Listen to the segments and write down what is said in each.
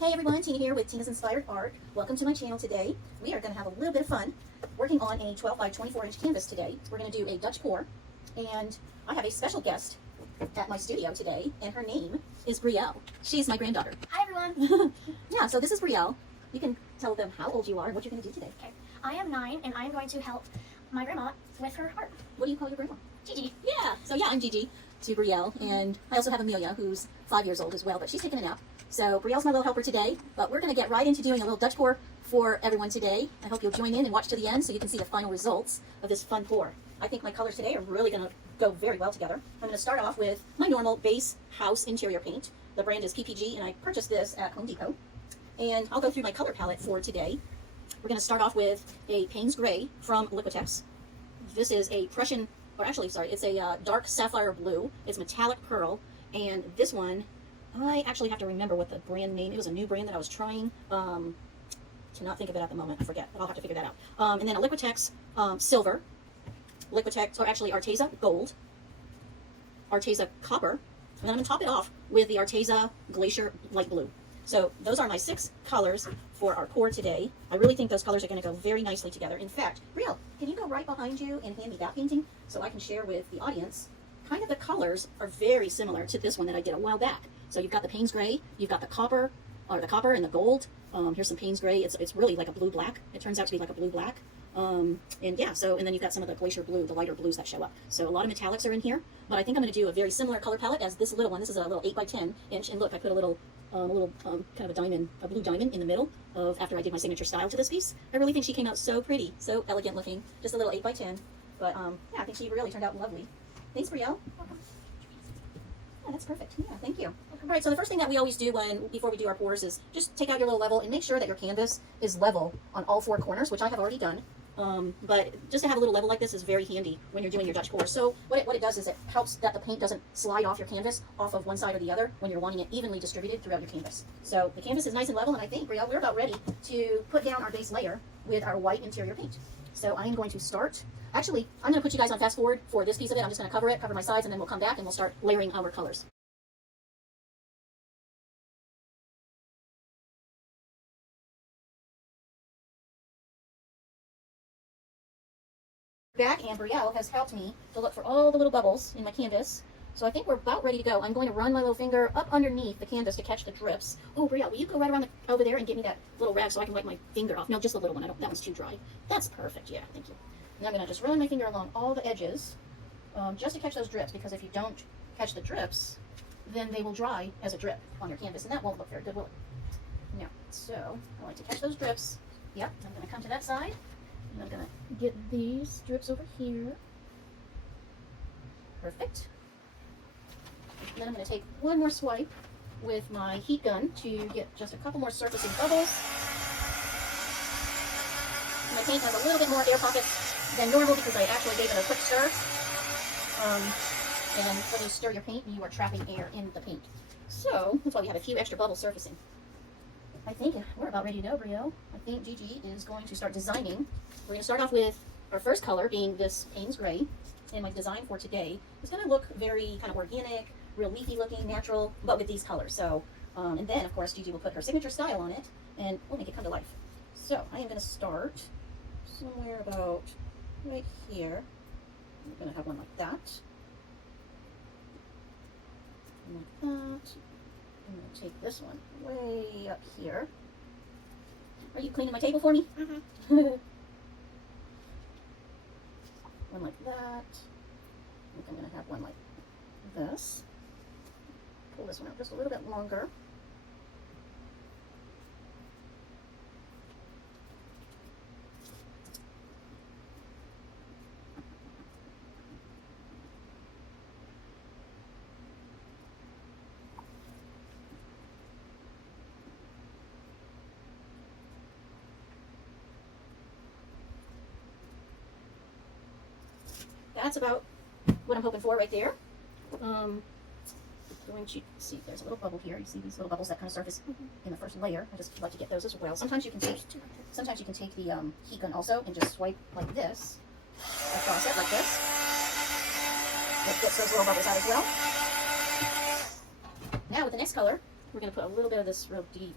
Hey everyone, Tina here with Tina's Inspired Art. Welcome to my channel today. We are going to have a little bit of fun working on a 12 by 24 inch canvas today. We're going to do a Dutch pour, and I have a special guest at my studio today, and her name is Brielle. She's my granddaughter. Hi everyone. Yeah, so this is Brielle. You can tell them how old you are and what you're going to do today. Okay. I am 9 and I am going to help my grandma with her art. What do you call your grandma? Gigi. Yeah, so yeah, I'm Gigi to Brielle, and I also have Amelia, who's 5 years old as well, but she's taking a nap. So Brielle's my little helper today, but we're going to get right into doing a little Dutch pour for everyone today. I hope you'll join in and watch to the end so you can see the final results of this fun pour. I think my colors today are really going to go very well together. I'm going to start off with my normal base house interior paint. The brand is PPG, and I purchased this at Home Depot. And I'll go through my color palette for today. We're going to start off with a Payne's Gray from Liquitex. This is a Prussian, or actually, sorry, it's a dark sapphire blue. It's metallic pearl, and this one, I actually have to remember what the brand name. It was a new brand that I was trying. Cannot think of it at the moment. I forget, but I'll have to figure that out. And then a Liquitex silver, Liquitex, or actually Arteza gold, Arteza copper, and then I'm going to top it off with the Arteza Glacier light blue. So those are my 6 colors for our pour today. I really think those colors are going to go very nicely together. In fact, Brielle, can you go right behind you and hand me that painting so I can share with the audience? Kind of the colors are very similar to this one that I did a while back. So you've got the Payne's Gray, you've got the copper and the gold. Here's some Payne's Gray. It's really like a blue-black. It turns out to be like a blue-black. And yeah, and then you've got some of the Glacier blue, the lighter blues that show up. So a lot of metallics are in here, but I think I'm going to do a very similar color palette as this little one. This is a little 8 by 10 inch, and look, I put a little kind of a diamond, a blue diamond in the middle of after I did my signature style to this piece. I really think she came out so pretty, so elegant looking. Just a little 8 by 10, but yeah, I think she really turned out lovely. Thanks, Brielle. Yeah, that's perfect. Yeah, thank you. All right, so the first thing that we always do before we do our pours is just take out your little level and make sure that your canvas is level on all 4 corners, which I have already done. But just to have a little level like this is very handy when you're doing your Dutch pour. So what it does is it helps that the paint doesn't slide off your canvas off of one side or the other when you're wanting it evenly distributed throughout your canvas. So the canvas is nice and level, and I think, Brielle, we're about ready to put down our base layer with our white interior paint. So I am going to start. Actually, I'm going to put you guys on fast forward for this piece of it. I'm just going to cover my sides, and then we'll come back and we'll start layering our colors. Back, and Brielle has helped me to look for all the little bubbles in my canvas. So I think we're about ready to go. I'm going to run my little finger up underneath the canvas to catch the drips. Oh, Brielle, will you go right around over there and get me that little rag so I can wipe my finger off? No, just the little one. That one's too dry. That's perfect. Yeah, thank you. And I'm going to just run my finger along all the edges just to catch those drips, because if you don't catch the drips, then they will dry as a drip on your canvas, and that won't look very good, will it? No. So I like to catch those drips. Yep, I'm going to come to that side. And I'm going to get these strips over here. Perfect. And then I'm going to take one more swipe with my heat gun to get just a couple more surfacing bubbles. My paint has a little bit more air pockets than normal because I actually gave it a quick stir. And when you stir your paint, you are trapping air in the paint. So that's why we have a few extra bubbles surfacing. I think we're about ready to go, Brielle. I think Gigi is going to start designing. We're going to start off with our first color being this Payne's Gray. And my design for today is going to look very kind of organic, real leafy looking, natural, but with these colors. So, and then of course Gigi will put her signature style on it and we'll make it come to life. So I am going to start somewhere about right here. I'm going to have one like that. And like that. I'm going to take this one way up here. Are you cleaning my table for me? Mm-hmm. One like that. I think I'm going to have one like this. Pull this one out just a little bit longer. That's about what I'm hoping for right there. Going to see, there's a little bubble here. You see these little bubbles that kind of surface in the first layer. I just like to get those as well. Sometimes you can take the heat gun also and just swipe like this across it, like this. That gets those little bubbles out as well. Now with the next color, we're going to put a little bit of this real deep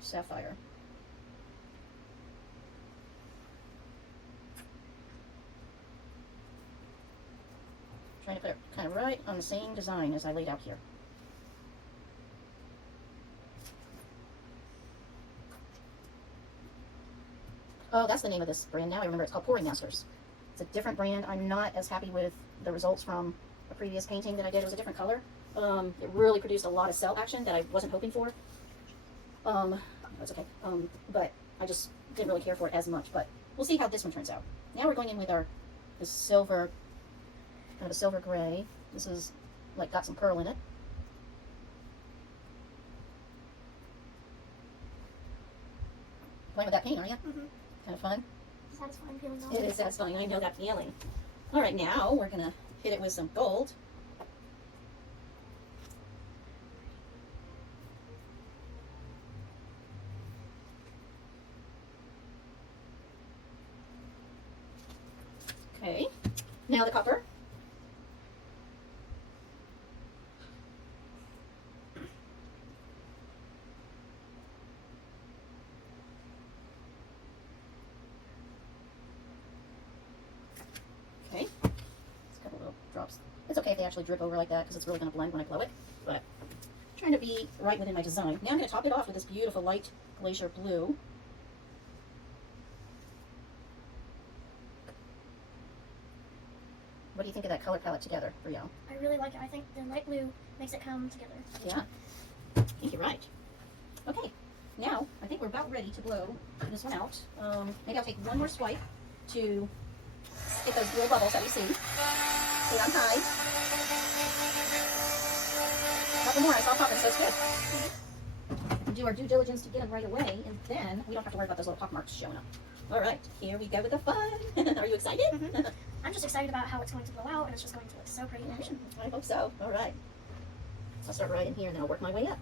Sapphire. Trying to put it kind of right on the same design as I laid out here. Oh, that's the name of this brand now. I remember it's called Pouring Masters. It's a different brand. I'm not as happy with the results from a previous painting that I did. It was a different color. It really produced a lot of cell action that I wasn't hoping for. That's okay. But I just didn't really care for it as much. But we'll see how this one turns out. Now we're going in with this silver, kind of a silver gray. This is like got some pearl in it. Playing with that paint, aren't you? Mm-hmm. Kind of fun. Satisfying feeling. It is satisfying. I know that feeling. All right, now we're gonna hit it with some gold. Okay. Now the copper. Okay, it's got a little drops. It's okay if they actually drip over like that because it's really going to blend when I blow it, but I'm trying to be right within my design. Now I'm going to top it off with this beautiful light glacier blue. What do you think of that color palette together, Brielle? I really like it. I think the light blue makes it come together. Yeah, I think you're right. Okay, now I think we're about ready to blow this one out. Maybe I'll take one more swipe to get those little bubbles that we see. Stay on high. Nothing more, I saw popping, so it's good. We'll do our due diligence to get them right away, and then we don't have to worry about those little pop marks showing up. All right, here we go with the fun. Are you excited? Mm-hmm. I'm just excited about how it's going to blow out, and it's just going to look so pretty in action. I hope so. All right. So I'll start right in here, and then I'll work my way up.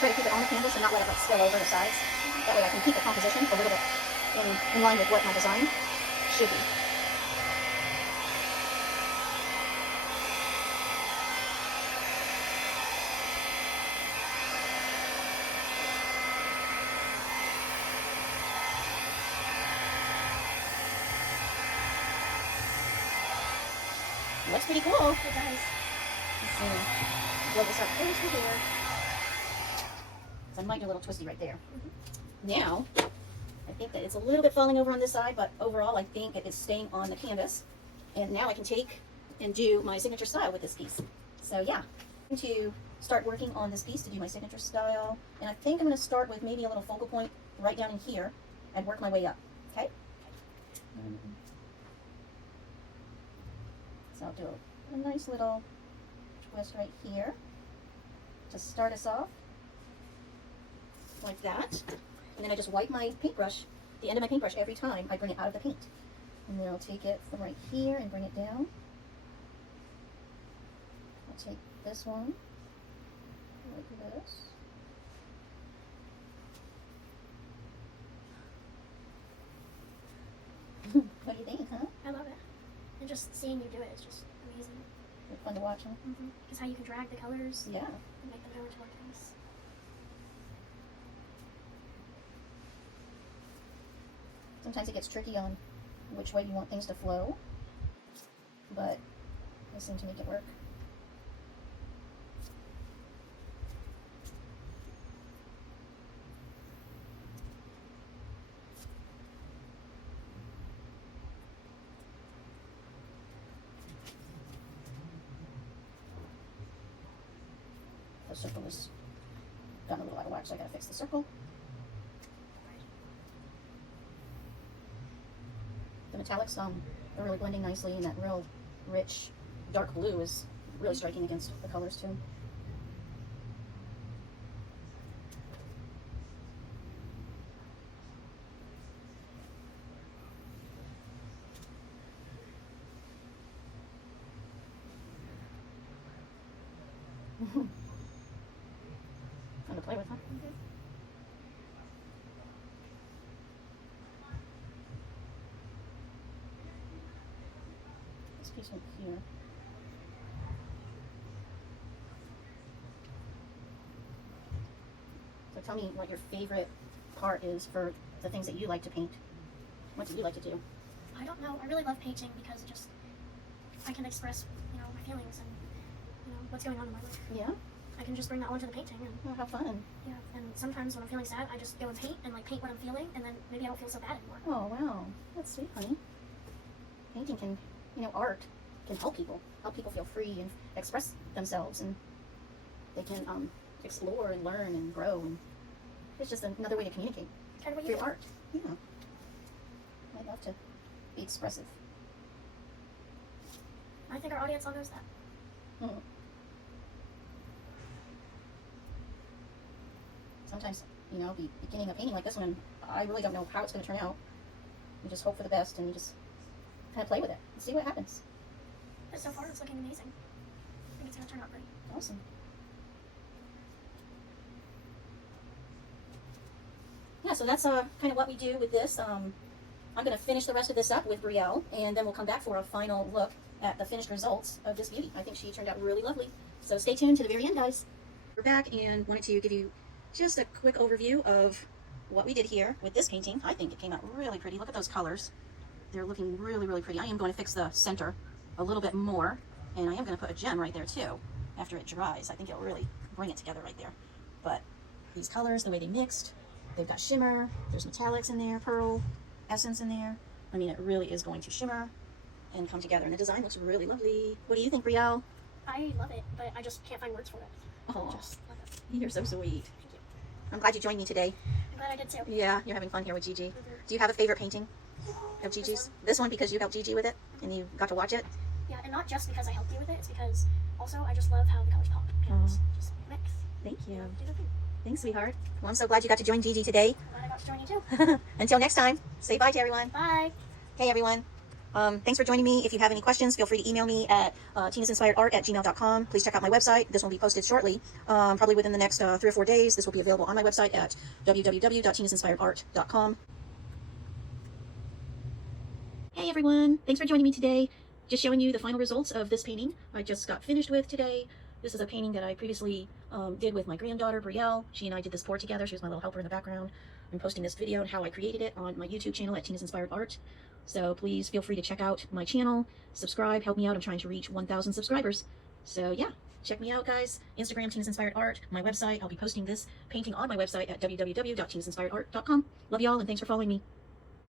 Try to keep it on the canvas and not let it like spill over the sides. That way I can keep the composition a little bit in line with what my design should be. Looks pretty cool. It does. Let's see. Blow this up close to here. So I might do a little twisty right there. Now, I think that it's a little bit falling over on this side, but overall I think it is staying on the canvas. And now I can take and do my signature style with this piece. So yeah, I'm going to start working on this piece to do my signature style. And I think I'm going to start with maybe a little focal point right down in here and work my way up. Okay? So I'll do a nice little twist right here to start us off. Like that. And then I just wipe my paintbrush, the end of my paintbrush, every time I bring it out of the paint. And then I'll take it from right here and bring it down. I'll take this one, like this. What do you think, huh? I love it. And just seeing you do it is just amazing. It's fun to watch, huh? Just how you can drag the colors Yeah. and make them go into one piece. Sometimes it gets tricky on which way you want things to flow, but I seem to make it work. The circle has gotten a little out of whack, so I gotta fix the circle. The metallics are really blending nicely, and that real rich dark blue is really striking against the colors too. I'm play with, huh? This piece right here. So tell me what your favorite part is for the things that you like to paint. What do you like to do? I don't know. I really love painting because it just I can express, you know, my feelings and what's going on in my life. Yeah? I can just bring that onto the painting and Oh, have fun. yeah. And sometimes when I'm feeling sad, I just go and paint what I'm feeling, and then maybe I don't feel so bad anymore. Oh, wow. That's sweet, honey. Painting can, art can help people feel free and express themselves, and they can explore and learn and grow, and it's just another way to communicate Kind of what you through do. art. Yeah. I love to be expressive. I think our audience all knows that. Mm. Sometimes, I'll be beginning a painting like this one, and I really don't know how it's going to turn out. You just hope for the best, and you just kind of play with it and see what happens. But so far, it's looking amazing. I think it's going to turn out great. Awesome. Yeah, so that's kind of what we do with this. I'm going to finish the rest of this up with Brielle, and then we'll come back for a final look at the finished results of this beauty. I think she turned out really lovely. So stay tuned to the very end, guys. We're back and wanted to give you just a quick overview of what we did here with this painting. I think it came out really pretty. Look at those colors. They're looking really, really pretty. I am going to fix the center a little bit more, and I am going to put a gem right there too after it dries. I think it'll really bring it together right there. But these colors, the way they mixed, they've got shimmer, there's metallics in there, pearl, essence in there. I mean, it really is going to shimmer and come together, and the design looks really lovely. What do you think, Brielle? I love it, but I just can't find words for it. Oh, Just love it. you're so sweet. Thank you. I'm glad you joined me today. I'm glad I did too. Yeah, you're having fun here with Gigi. Mhm. Do you have a favorite painting of Gigi's? one. This one because you helped Gigi with it and you got to watch it? Yeah, and not just because I helped you with it, it's because also I just love how the colors pop and Oh. just mix. Thank you. Do the thing. Thanks, sweetheart. Well, I'm so glad you got to join Gigi today. Glad I got to join you too. Until next time, say bye to everyone. Bye. Hey, everyone. Thanks for joining me. If you have any questions, feel free to email me at tinasinspiredart@gmail.com. Please check out my website. This will be posted shortly, probably within the next 3 or 4 days. This will be available on my website at www.tinasinspiredart.com. Hey, everyone. Thanks for joining me today. Just showing you the final results of this painting I just got finished with today. This is a painting that I previously did with my granddaughter, Brielle. She and I did this pour together. She was my little helper in the background. I'm posting this video on how I created it on my YouTube channel at Tina's Inspired Art. So please feel free to check out my channel, subscribe, help me out. I'm trying to reach 1,000 subscribers. So yeah, check me out, guys. Instagram, Tina's Inspired Art, my website. I'll be posting this painting on my website at www.tinasinspiredart.com. Love y'all, and thanks for following me.